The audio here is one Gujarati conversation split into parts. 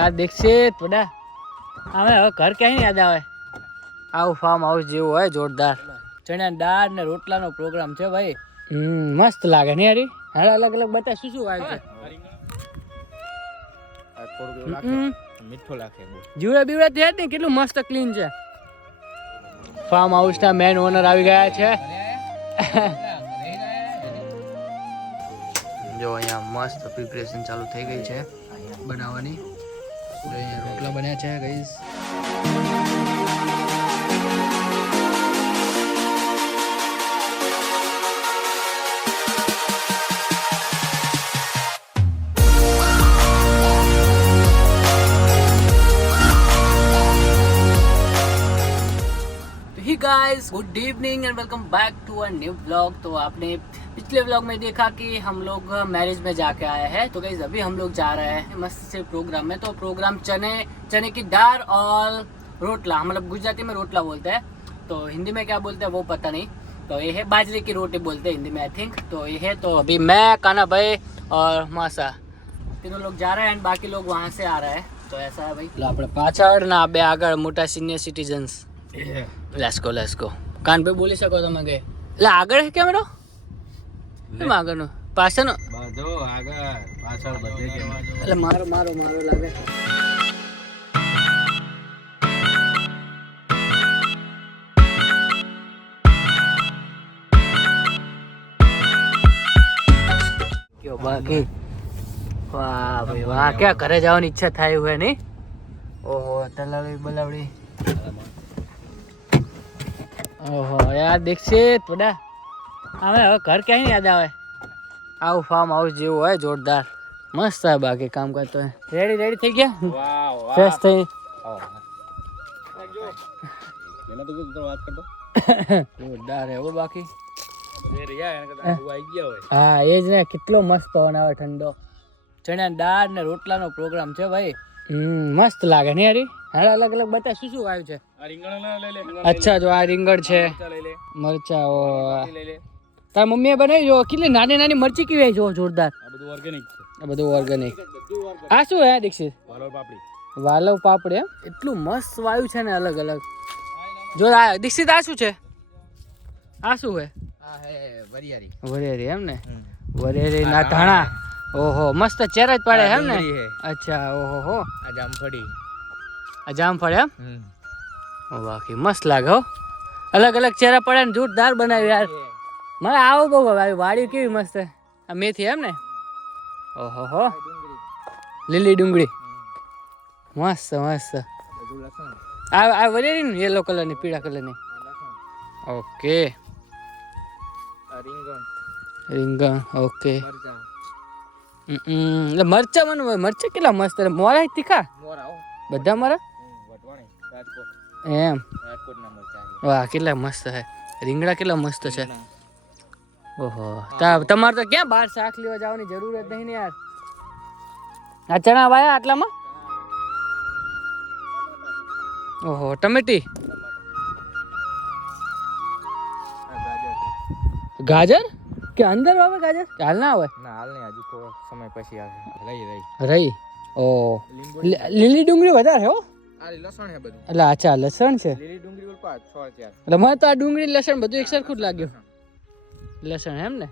યાર દીક્ષિત બડા હવે ઘર ક્યાંય યાદ આવે આવું ફાર્મ હાઉસ જેવું હોય જોરદાર ચણા દાળ ને રોટલાનો પ્રોગ્રામ છે ભાઈ મસ્ત લાગે ને યાર હાલ અલગ અલગ બતા શું શું આવ્યું છે મીઠો લાગે જીવડા બીવડા થયા ને કેટલું મસ્ત ક્લીન છે ફાર્મ હાઉસ ના મેન ઓનર આવી ગયા છે જો અહીંયા મસ્ત પ્રિપરેશન ચાલુ થઈ ગઈ છે બનાવવાની રોટલા બન્યા છે guys guys good evening and welcome back to a new vlog. तो आपने पिछले व्लॉग में देखा कि हम लोग मैरिज में जाके आए हैं। तो गाइस अभी हम लोग जा रहे हैं मस्त से प्रोग्राम में। तो प्रोग्राम चने की दाल और रोटला, मतलब गुजराती में रोटला बोलते हैं, तो हिंदी में क्या बोलते हैं वो पता नहीं। तो ये है बाजरे की रोटी बोलते हैं हिंदी में आई थिंक। तो ये है, तो अभी मैं, काना भाई और मासा तीनों लोग जा रहे हैं एंड बाकी लोग वहाँ से आ रहे हैं। तो ऐसा है भाई આપણે પાછળ ના બે આગળ મોટા સિનિયર સિટીઝન્સ લેટ્સ ગો કાન ભાઈ બોલી શકો તમે કે એટલે આગળ છે કેમેરો કેમ આગળનો પાછળનો બધો આગળ પાછળ બધે કેમ એટલે મારો લાગે ક્યો બાકી વાહ ભાઈ વાહ ક્યાં ઘરે જવાની ઈચ્છા થાય હોય નહીં ઓહો તલાવડી બલાવડી ઓહો યાર દીક્ષિત બડા હવે ઘર ક્યાંય યાદ આવે આવું ફાર્મ હાઉસ જેવું હોય જોરદાર મસ્ત છે બાકી કામ કરતો હોય રેડી થઈ ગયા વાહ ફ્રેશ થઈ એના તો કોઈ વાત કરતો જોરદાર હે ઓ બાકી એ રહ્યા એને કદાચ આવી ગયા હોય હા એ જ ને કેટલો મસ્ત પવન આવે ઠંડો ચણા દાળ ને રોટલાનો પ્રોગ્રામ છે ભાઈ મસ્ત લાગે ને યાર હાલ અલગ અલગ બતા શું શું આવ્યું છે આ રીંગણ લઈ લે અચ્છા જો આ રીંગણ છે લઈ લે મરચા ઓ લઈ લે તાર મમ્મીએ બનાવી જો કેટલી નાની નાની મરચી કેવી જો જોરદાર આ બધું ઓર્ગેનિક છે આ બધું ઓર્ગેનિક આ શું હે દીક્ષિત વાલોર પાપડી વાલવ પાપડી એમ એટલું મસ્ત વાયુ છે ને અલગ અલગ જો આ દીક્ષિત આ શું છે આ શું હે આ હે વરિયારી વરિયારી એમ ને વરિયારી ના ધાણા ઓહો મસ્ત ચેરા જ પાડે એમ ને અચ્છા ઓહો હો આ જામફળી આ જામફળ એમ ઓ બાકી મસ્ત લાગે હો અલગ અલગ ચેરા પડે ને જોરદાર બનાવ્યું યાર મને આવો બહુ ભાઈ વાડી કેવી મસ્ત આ મેથી એમ ને ઓહો હો લીલી ડુંગળી મસ્ત આ વરિયારી ને યલો કલરની પીળા કલરની ઓકે રીંગણ ઓકે એટલે મરચા મને મરચા કેટલા મસ્ત મોરા તીખા બધા મારા એમ વાહ કેટલા મસ્ત છે રીંગણા કેટલા મસ્ત છે ઓહો તમારે તો ક્યાં બહાર શાક લેવા જવાની જરૂર જ નહીં ને યાર આ ચણા વાયા આટલામાં ઓહો ટમેટી ગાજર કે અંદર આવે ગાજર કે હાલ ના આવે ના હાલ નહીં હજુ થોડો સમય પછી આવે રહી ઓ લીલી ડુંગળી વધારે હો આ લસણ હે બધું એટલે અચ્છા લસણ છે લીલી ડુંગળી ઉપર છોડ છે એટલે મને તો આ ડુંગળી લસણ બધું એક સરખું જ લાગ્યું લસણ એમ ને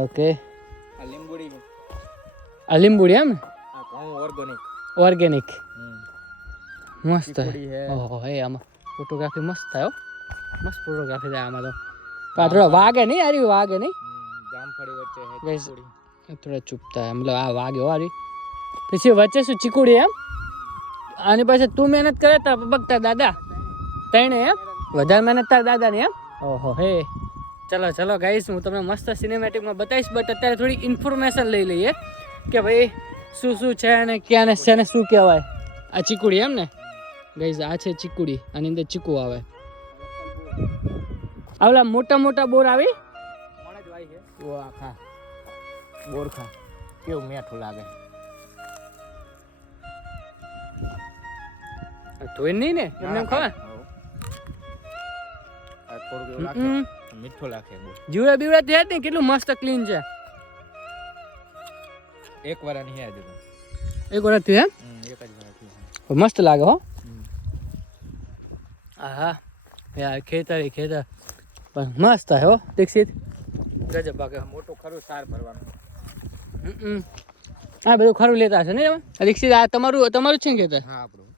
ઓકે આ લીંબુડી એમ ને આ ઘઉં ઓર્ગેનિક મસ્ત હે ઓહો હે આમાં ફોટોગ્રાફી મસ્ત થાય મસ્ત ફોટોગ્રાફી થાય આમાં તો થોડો વાગે નહીં આરી વાગે નહીં જામફળી વચ્ચે હે ચીકુડી થોડા ચૂપતા મતલબ આ વાગે વારી પછી વચ્ચે શું ચીકુડી એમ આની પાસે તું મહેનત કરે તો બગતા દાદા તઈને એમ વધારે મહેનત તાર દાદા ની એમ ઓહો હે ચલો ગાઈસ હું તમને મસ્ત સિનેમેટિકમાં બતાવીશ બટ અત્યારે થોડી ઇન્ફોર્મેશન લઈ લઈએ કે ભાઈ શું છે અને ક્યાં ને છે ને શું કહેવાય આ ચીકુડી એમ ને ગાઈસ આ છે ચીકુડી આની અંદર ચીકુ આવે આવલા મોટા બોર આવી ઓ આખા બોરખા કેવું મીઠું લાગે ધોઈ નહીં ને એમને ખબર થોડું લાગે મીઠું લાગે જીવડા બીવડા થયા ને કેટલું મસ્ત ક્લીન છે એક વાર નહીં આજે એક વાર થયું એમ એક જ વાર મસ્ત લાગે હો. હા યાર ખેતર પણ મસ્ત હે હો દીક્ષિત. ગજબ બાકી મોટું ખરું સાર ભરવાનું. હા બધું ખરું લેતા હશે ને એમાં દીક્ષિત. આ તમારું છે ને ખેતર? હા આપણું.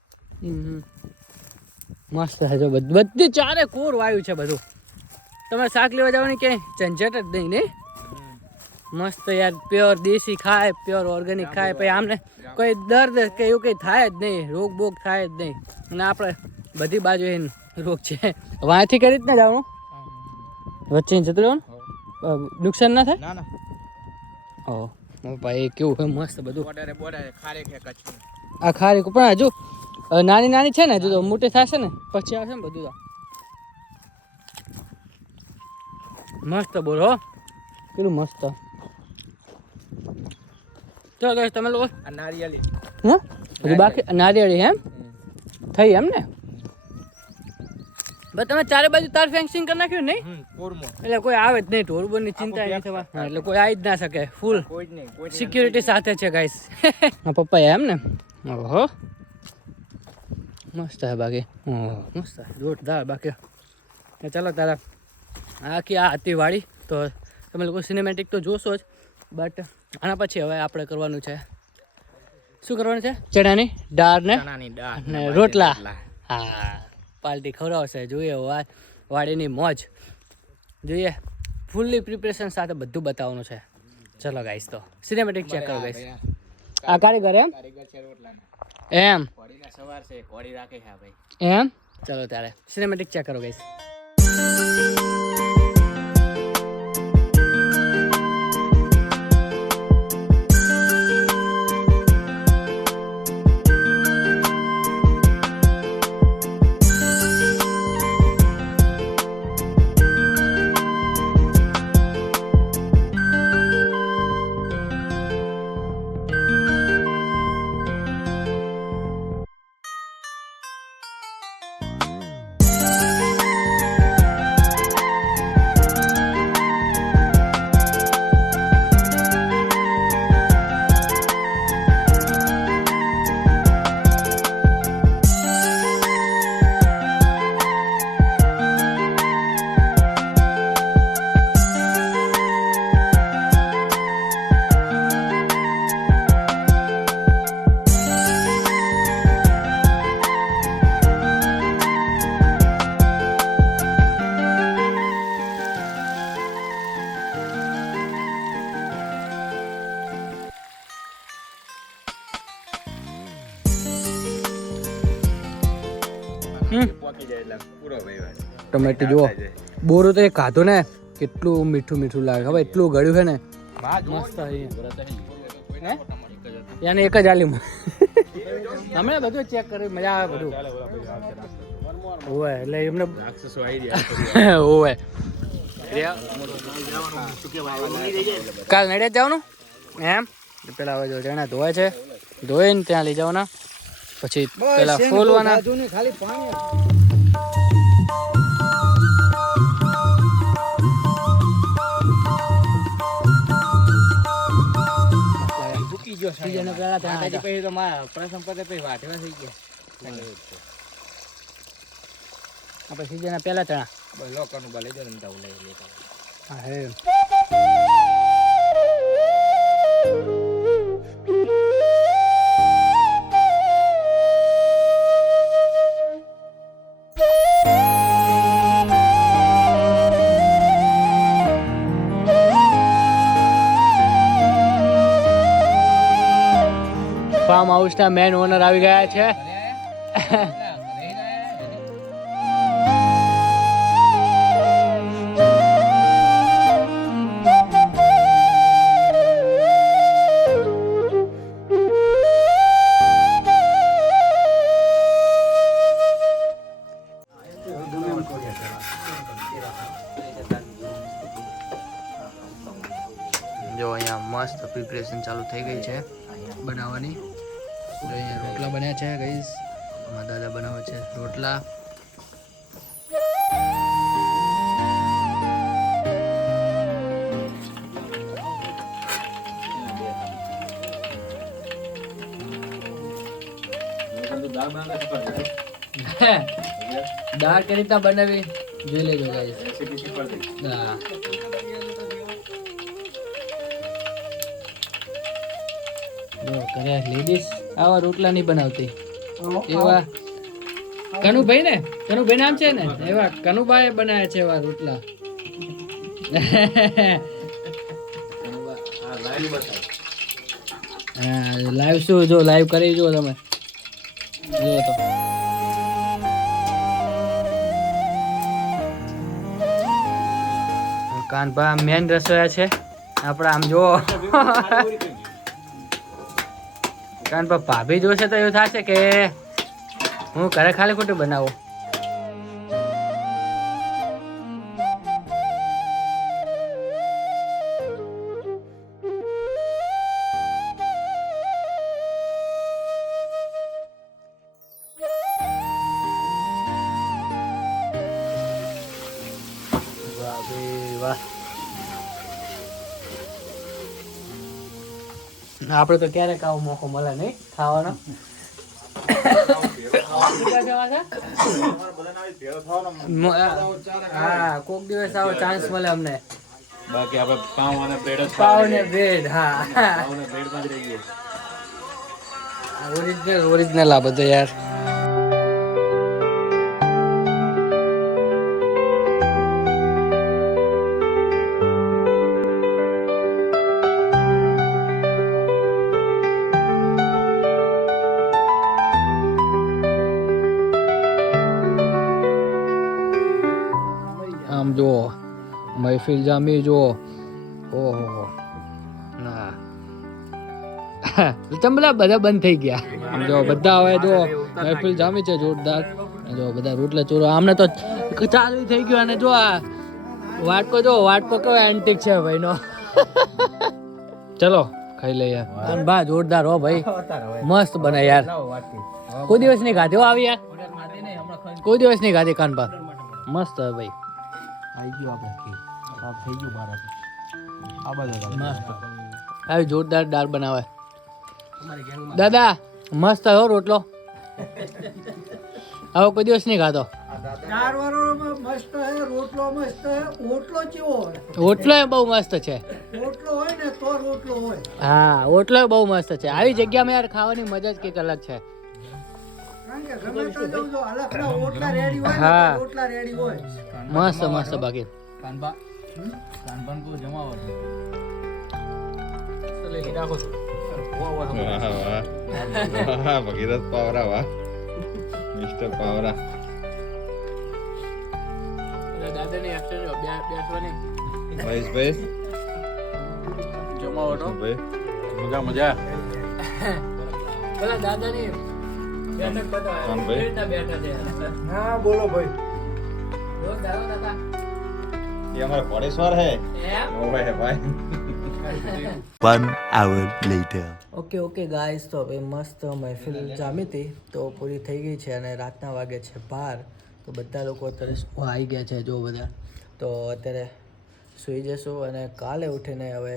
મસ્ત છે જો બધી ચારે કોર વાયુ છે બધું. તમારે શાક લેવા જવાની ક્યાંય ઝંઝટ જ નહીં ને. મસ્ત યાર પ્યોર દેશી ખાય, પ્યોર ઓર્ગેનિક ખાય. પછી આમને કોઈ દર્દ કે એવું કંઈ થાય જ નહીં, રોગ બોગ થાય જ નહીં. અને આપણે બધી બાજુ એ રોગ છે. વાંથી કરી જ ના જવાનું, વચ્ચે જતું રહેવાનું, નુકસાન ના થાય. ના ના. ઓ ભાઈ કેવું છે મસ્ત બધું. બોર્ડરે ખારેક છે કચ્છનું. આ ખારી પણ હજુ નાની છે ને, હજુ તો મોટી થશે ને પછી આવશે ને બધું. તો મસ્ત બોલો કેટલું મસ્ત. ચલો ગાઈસ તમે લોકો આ નારિયેળી. હજુ બાકી નારિયેળી એમ થઈ એમ ને. બસ તમે ચારે બાજુ તાર ફેન્સિંગ કરી નાખ્યું નહીં, એટલે કોઈ આવે જ નહીં. ઢોરબોરની ચિંતા નહીં થવા, એટલે કોઈ આવી જ ના શકે. ફૂલ સિક્યુરિટી સાથે છે ગાઈસ. હા પપ્પા એમ ને. ઓહો મસ્ત હે બાકી. મસ્ત જોરદાર બાકી. ચાલો તારા આખી આ હતી વાડી. તો તમે લોકો સિનેમેટિક તો જોશો જ, બટ આના પછી હવે આપણે કરવાનું છે. શું કરવાનું છે? ચણાની દાળ ને રોટલા. હા પાર્ટી ખવડાવશે. જોઈએ વાડીની મોજ જોઈએ. ફૂલ્લી પ્રિપરેશન સાથે બધું બતાવવાનું છે. ચલો ગાઈસ તો સિનેમેટિક ચેક કરો ગાઈસ. આ કારીગર એમ એમ સવાર છે કોડી રાખે છે ભાઈ એમ. ચલો ત્યારે સિનેમેટિક ચેક કરો ગાઈસ. ટમેટું જુઓ. બોરું તો એ ખાધું ને કેટલું મીઠું મીઠું લાગે. હવે એટલું ગળ્યું છે ને મસ્ત. યાને એક જ આલી અમે બધું ચેક કરી મજા આવે બધું. ઓય એટલે એમને ઓય કાલ નડિયાદ જવાનું એમ. પેલા હવે જો ચણા ધોવાય છે, ધોઈને ત્યાં લઈ જવાના, પછી પેલા ફોલવાના. ખાલી પાણી પ્રથમ પદે પછી વાઢવા થઈ ગયા. આપણે સીઝન પેલા ચણા લોકોનું ભલે જો રમતા લઈ. હા હે ફાર્મ હાઉસના મેન ઓનર આવી ગયા છે. જો અહીંયા મસ્ત પ્રિપરેશન ચાલુ થઈ ગઈ છે બનાવવાની. અહીંયા રોટલા બન્યા છે ગાઈસ. અમારા દાદા બનાવે છે રોટલા. દાળ કેવી રીતના બનાવી જોઈ લેજો ગાઈસ. હા જો કરે લેડીઝ આવા રોટલા નહીં બનાવતી એવા કનુભાઈ ને કનુભાઈ નામ છે ને એવા કનુભાઈ બનાવ્યા છે એવા રોટલા. હા લાઈવ શું જો લાઈવ કરી જો તમે જો તો કાનભા મેન રસોયા છે આપણા. આમ જો કાનભા ભાભી જોશે તો એવું થશે કે હું ઘરે ખાલી ખોટું બનાવું. આપણે તો ક્યારેક આવો મોકો મળે નહીં ખાવાનો. હા કોક દિવસ આવો ચાન્સ મળે અમને. બાકી આપણે પાવ અને બ્રેડ જ પાવ ને બ્રેડ. હા પાવ અને બ્રેડ માં જ રહીએ. ઓરિજિનલ આ બધું યાર. આમ જો મહેફિલ જામી જો. ઓહો ના ચંબલા બધા બંધ થઈ ગયા. આમ જો બધા હવે જો મહેફિલ જામી છે જોરદાર. જો બધા રોટલા ચોરો આમને તો ચાલુ થઈ ગયું. અને જો આ વાટકો જો વાટકો કેવો એન્ટિક છે ભાઈનો. ચલો ખાઈ લઈએ. બા જોરદાર હો ભાઈ મસ્ત બને યાર. કોઈ દિવસ નહીં ખાધી હો આવી યાર. કોઈ દિવસ નહીં ખાધી કાનભા મસ્ત હે ભાઈ. આવી ગયો આપણે સાફ થઈ ગયું ભારત. આ બધું મસ્ત આવી જોરદાર દાળ બનાવે દાદા. મસ્ત હો રોટલો. હવે કોઈ દિવસ નહીં ખાતો. ઓટલો બહુ મસ્ત છે. હા ઓટલો બહુ મસ્ત છે. આવી જગ્યામાં યાર ખાવાની મજા જ કંઈક અલગ છે. હા મસ્ત મસ્ત. બાકી કાનબા કાનબાન કો જમાવો વાહ ભગીરથ પાવરા વાહ મિસ્ટર પાવરા. દાદાની બેસવાની મહેશભાઈ જમાવો તો ભાઈ મજા મજા. પેલા દાદાની બેઠક બતાવો. કોણ ભાઈ? કેવી રીતના બેઠા છે? હા બોલો ભાઈ. જોરદાર હો દાદા. ये हमारा घोड़ेश्वर है એમ? वो है भाई. 1 hour later. ઓકે ગાઈસ તો હવે મસ્ત મહેફિલ જામી હતી તો પૂરી થઈ ગઈ છે અને રાતના વાગે છે 12. તો બધા લોકો અત્યારે આવી ગયા છે જો બધા. તો અત્યારે સૂઈ જશું અને કાલે ઉઠીને હવે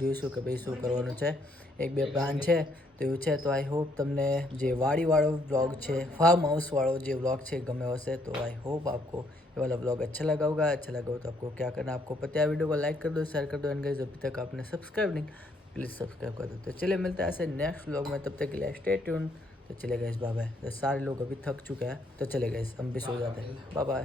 જોઈશું કે ભાઈ શું કરવાનું છે. એક બે પ્લાન છે તો એવું છે. તો આઈ હોપ તમને જે વાડીવાળો व्लॉग છે फार्म हाउस वालों जो व्लॉग છે गमे હશે. तो आई होप आपको ये वाला व्लॉग अच्छा लगा होगा. अच्छा लगा हो तो आपको क्या करना, आपको पता है वीडियो को लाइक कर दो, शेयर कर दो. एंड गाइस अभी तक आपने सब्सक्राइब नहीं प्लीज़ सब्सक्राइब कर दो. तो चलिए मिलते हैं ऐसे नेक्स्ट व्लॉग में. तब तक के लिए स्टे ट्यून. तो चले गाइस बाय बाय. तो सारे लोग अभी थक चुके हैं तो चले गाइस हम भी सो जाते हैं. Bye bye.